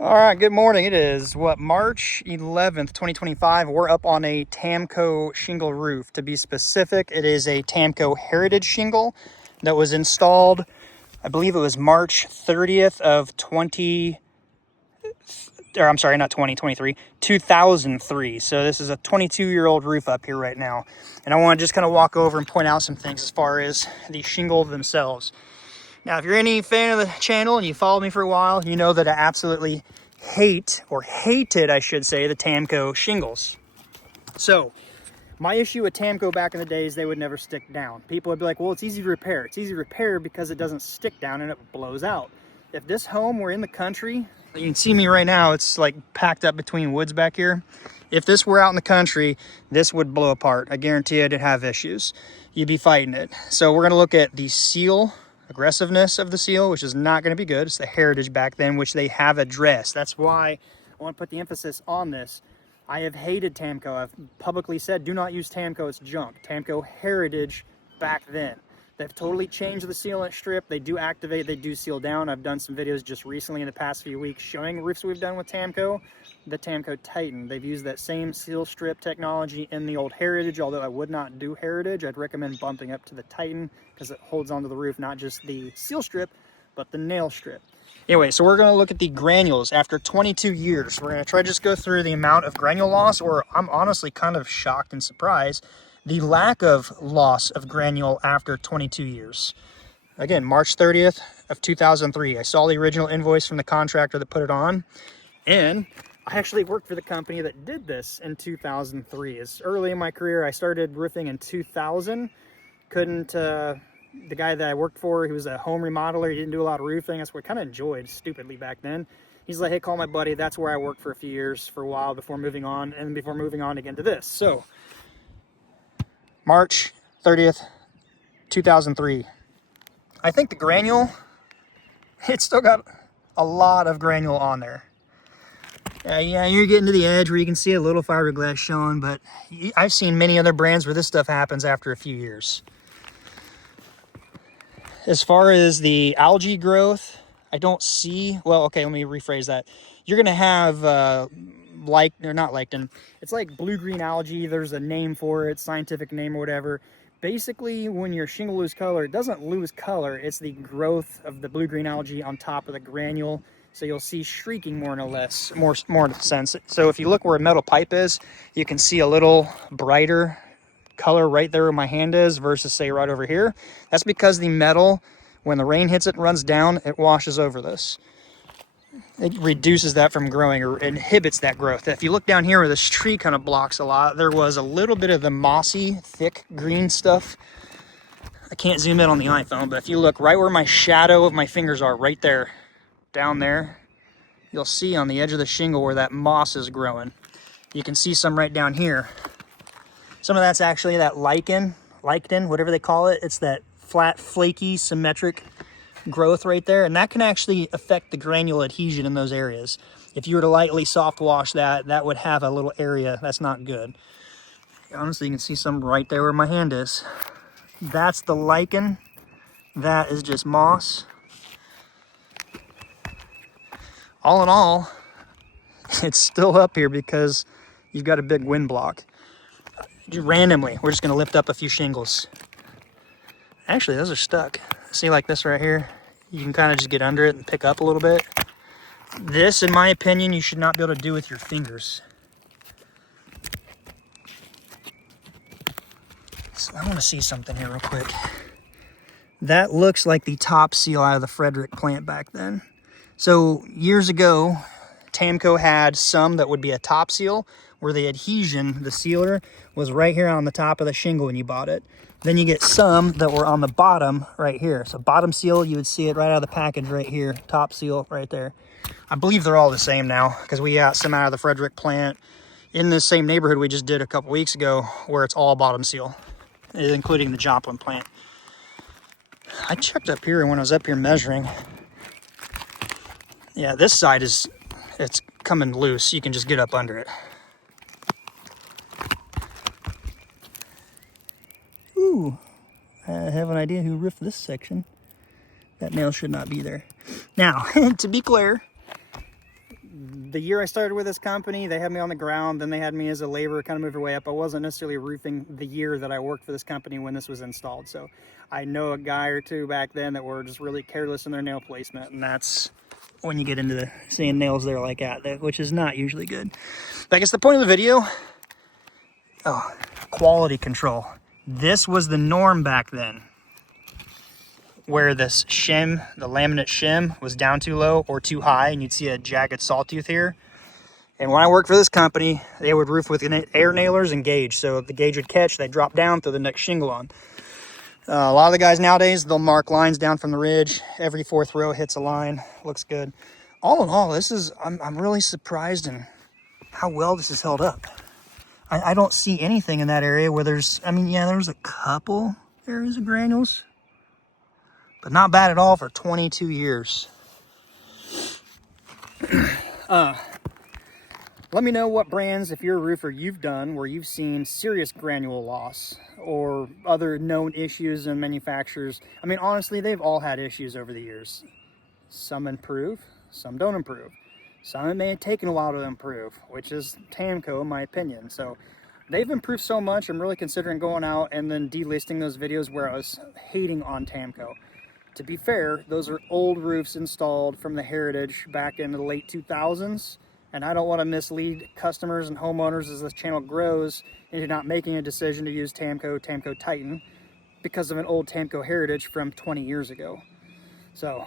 All right, good morning. It is March 11th, 2025. We're up on a TAMKO shingle roof. To be specific, it is a TAMKO Heritage shingle that was installed, I believe it was March 30th of 2003. So this is a 22-year-old roof up here right now. And I want to just kind of walk over and point out some things as far as the shingle themselves. Now, if you're any fan of the channel and you followed me for a while, you know that I absolutely hated, I should say, the TAMKO shingles. So, my issue with TAMKO back in the days, they would never stick down. People would be like, well, it's easy to repair. It's easy to repair because it doesn't stick down and it blows out. If this home were in the country, you can see me right now, it's like packed up between woods back here. If this were out in the country, this would blow apart. I guarantee you it'd have issues. You'd be fighting it. So we're gonna look at the seal, aggressiveness of the seal, which is not going to be good. It's the Heritage back then, which they have addressed. That's why I want to put the emphasis on this. I have hated TAMKO. I've publicly said, do not use TAMKO, it's junk. TAMKO Heritage back then. They've totally changed the sealant strip. They do activate, they do seal down. I've done some videos just recently in the past few weeks showing roofs we've done with TAMKO. The TAMKO Titan. They've used that same seal strip technology in the old Heritage, although I would not do Heritage. I'd recommend bumping up to the Titan because it holds onto the roof, not just the seal strip, but the nail strip. Anyway, so we're going to look at the granules after 22 years. We're going to try to just go through the amount of granule loss, or I'm honestly kind of shocked and surprised, the lack of loss of granule after 22 years. Again, March 30th of 2003. I saw the original invoice from the contractor that put it on, and I actually worked for the company that did this in 2003. It's early in my career. I started roofing in 2000. The guy that I worked for, he was a home remodeler. He didn't do a lot of roofing. That's what I kind of enjoyed stupidly back then. He's like, hey, call my buddy. That's where I worked for a few years for a while before moving on, and before moving on again to this. So March 30th, 2003. I think the granule, it's still got a lot of granule on there. Yeah, you're getting to the edge where you can see a little fiberglass showing, but I've seen many other brands where this stuff happens after a few years. As far as the algae growth, I don't see, well, okay, let me rephrase that. You're going to have, not lichen, it's like blue-green algae. There's a name for it, scientific name or whatever. Basically, when your shingle loses color, it doesn't lose color. It's the growth of the blue-green algae on top of the granule. So you'll see streaking more or less, more in a sense. So if you look where a metal pipe is, you can see a little brighter color right there where my hand is versus say right over here. That's because the metal, when the rain hits it and runs down, it washes over this. It reduces that from growing or inhibits that growth. If you look down here where this tree kind of blocks a lot, there was a little bit of the mossy, thick green stuff. I can't zoom in on the iPhone, but if you look right where my shadow of my fingers are, right there, down there, you'll see on the edge of the shingle where that moss is growing. You can see some right down here. Some of that's actually that lichen, whatever they call it. It's that flat, flaky, symmetric growth right there, and that can actually affect the granule adhesion in those areas. If you were to lightly soft wash that, that would have a little area that's not good. Honestly, you can see some right there where my hand is. That's the lichen. That is just moss. All in all, it's still up here because you've got a big wind block. Randomly, we're just going to lift up a few shingles. Actually, those are stuck. See, like this right here? You can kind of just get under it and pick up a little bit. This, in my opinion, you should not be able to do with your fingers. So I want to see something here real quick. That looks like the top seal out of the Frederick plant back then. So years ago, TAMKO had some that would be a top seal, where the adhesion, the sealer, was right here on the top of the shingle when you bought it. Then you get some that were on the bottom right here. So bottom seal, you would see it right out of the package right here. Top seal right there. I believe they're all the same now because we got some out of the Frederick plant in this same neighborhood we just did a couple weeks ago where it's all bottom seal, including the Joplin plant. I checked up here when I was up here measuring. Yeah, this side it's coming loose. You can just get up under it. Ooh, I have an idea who roofed this section. That nail should not be there. Now, to be clear, the year I started with this company, they had me on the ground, then they had me as a laborer, kind of moved their way up. I wasn't necessarily roofing the year that I worked for this company when this was installed. So I know a guy or two back then that were just really careless in their nail placement, and that's when you get into the seeing nails there like that, which is not usually good. But I guess the point of the video, quality control. This was the norm back then, where this shim, the laminate shim, was down too low or too high, and you'd see a jagged sawtooth here. And when I worked for this company, they would roof with air nailers and gauge. So if the gauge would catch, they'd drop down, throw the next shingle on. A lot of the guys nowadays, they'll mark lines down from the ridge. Every fourth row hits a line. Looks good. All in all, this is, I'm really surprised in how well this is held up. I don't see anything in that area where there's, I mean, yeah, there's a couple areas of granules, but not bad at all for 22 years. Let me know what brands, if you're a roofer, you've done where you've seen serious granule loss or other known issues in manufacturers. I mean, honestly, they've all had issues over the years. Some improve, some don't improve. Some it may have taken a while to improve, which is TAMKO in my opinion. So they've improved so much, I'm really considering going out and then delisting those videos where I was hating on TAMKO. To be fair, those are old roofs installed from the Heritage back in the late 2000s. And I don't want to mislead customers and homeowners as this channel grows into not making a decision to use TAMKO Titan because of an old TAMKO Heritage from 20 years ago. So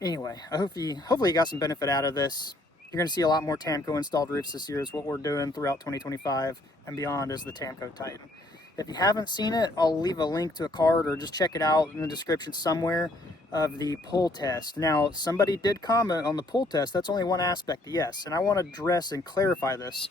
anyway, hopefully you got some benefit out of this. You're going to see a lot more TAMKO installed roofs this year is what we're doing throughout 2025 and beyond is the TAMKO Titan. If you haven't seen it, I'll leave a link to a card or just check it out in the description somewhere of the pull test. Now, somebody did comment on the pull test. That's only one aspect, yes. And I want to address and clarify this.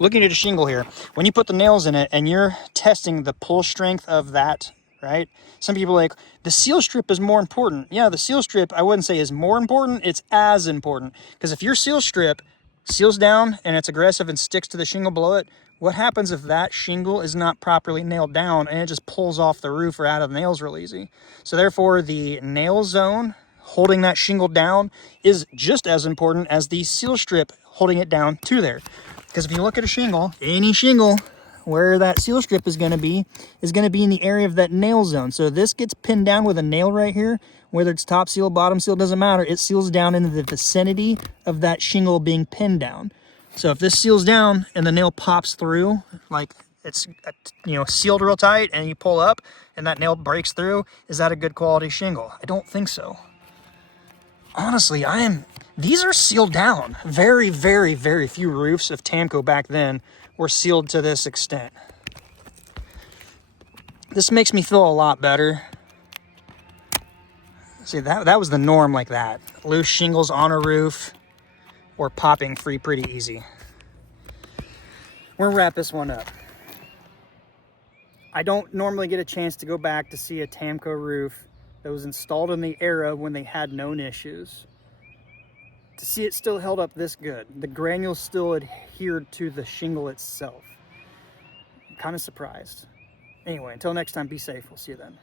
Looking at a shingle here, when you put the nails in it and you're testing the pull strength of that, right? Some people are like, the seal strip is more important. Yeah, the seal strip, I wouldn't say is more important. It's as important. Because if your seal strip seals down and it's aggressive and sticks to the shingle below it, what happens if that shingle is not properly nailed down and it just pulls off the roof or out of the nails real easy? So therefore, the nail zone holding that shingle down is just as important as the seal strip holding it down to there. Because if you look at a shingle, any shingle, where that seal strip is going to be in the area of that nail zone. So this gets pinned down with a nail right here, whether it's top seal, bottom seal, doesn't matter. It seals down into the vicinity of that shingle being pinned down. So if this seals down and the nail pops through, like it's, you know, sealed real tight and you pull up and that nail breaks through, is that a good quality shingle? I don't think so. Honestly, these are sealed down. Very, very, very few roofs of TAMKO back then were sealed to this extent. This makes me feel a lot better. See, that was the norm like that. Loose shingles on a roof or popping free pretty easy. We're gonna wrap this one up. I don't normally get a chance to go back to see a TAMKO roof that was installed in the era when they had known issues. To see it still held up this good, the granules still adhered to the shingle itself. I'm kind of surprised. Anyway, until next time, be safe. We'll see you then.